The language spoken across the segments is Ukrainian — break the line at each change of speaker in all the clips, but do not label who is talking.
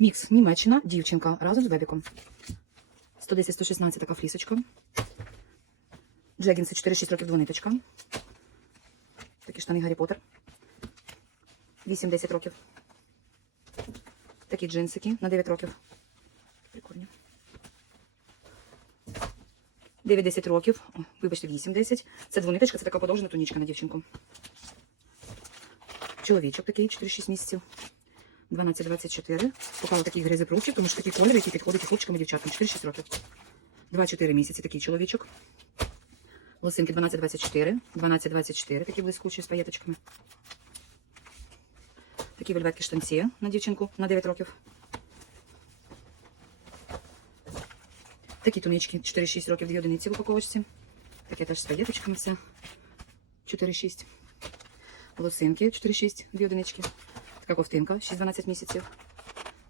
Мікс Німеччина, дівчинка разом з бебіком. 110-116 така флісочка. Джегінси 4-6 років двониточка. Такі штани Гаррі Поттер. 8-10 років. Такі джинсики на 9 років. Прикольні. 9-10 років. О, вибачте, 8-10. Це двониточка, це така подовжена тунічка на дівчинку. Чоловічок такий, 4-6 місяців. 12-24. Покала такий гризопрувчик, тому що такий колір, який підходить і хлопчикам і дівчаткам. 4-6 років. 2-4 місяці такий чоловічок. Лосинки 12-24. 12-24, такі блискучі з паєточками. Такі вельветки штанці на дівчинку на 9 років. Такі тунички 4-6 років, 2 одиниці в упаковочці. Таке теж з паєточками все. 4-6. Лосинки 4-6, 2 одинички. Така ковтинка 6-12 місяців.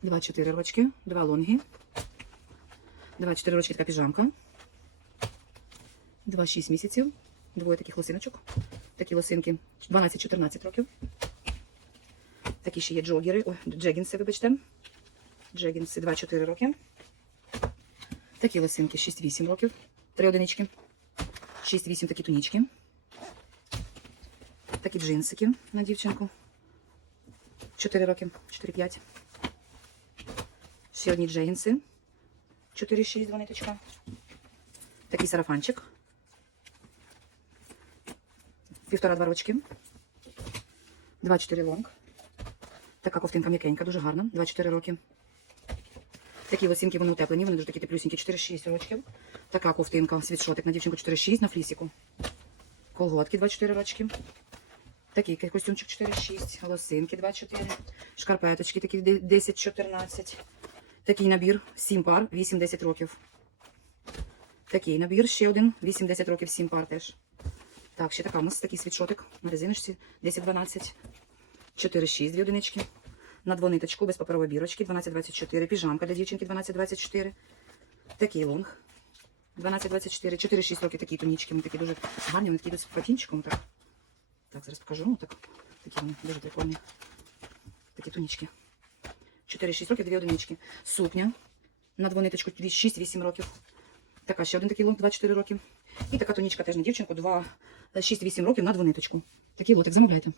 2-4 рочки, 2 лонги. 2-4 рочки така піжамка. 2-6 місяців. Двоє таких лосиночок. Такі лосинки 12-14 років. Такі ще є джогери. Ой, джегінси, вибачте. Джегінси 2-4 роки. Такі лосинки 6-8 років. 3 одинички. 6-8 такі тунічки. Такі джинсики на дівчинку. 4 роки, 4-5. Ще одні джегінси. 4-6 два. Такий сарафанчик. Півтора-два рочки. 2-4 лонг. Така ковтинка м'якенька, дуже гарна. 2-4 роки. Такі лосінки, вони утеплені, вони дуже такі теплюсінькі, 4-6 рочків. Така ковтинка, світшотик на дівчинку 4-6 на флісіку. Колготки 2-4 рочки. Такий костюмчик 4-6, лосинки 2-4, шкарпеточки такі 10-14. Такий набір 7 пар, 8-10 років. Такий набір, ще один, 8-10 років, 7 пар теж. Так, ще така у нас такий світшотик на резиночці 10-12. 4-6, дві одинички. На двониточку без паперової бірочки 12-24. Піжамка для дівчинки 12-24. Такий лонг. 12-24. 4-6 років такі тунічки. Вони такі дуже гарні, вони такі досить патінчиком. Так. Так, зараз покажу. Ну, Так, такі вони дуже прикольні. Такі тунічки. 4-6 років, дві одинички. Сукня на двониточку 6-8 років. Така ще один такий лонг, 2-4 роки. І така тунічка теж на дівчинку, 2, 6-8 років на двониточку. Такий лотик замовляйте.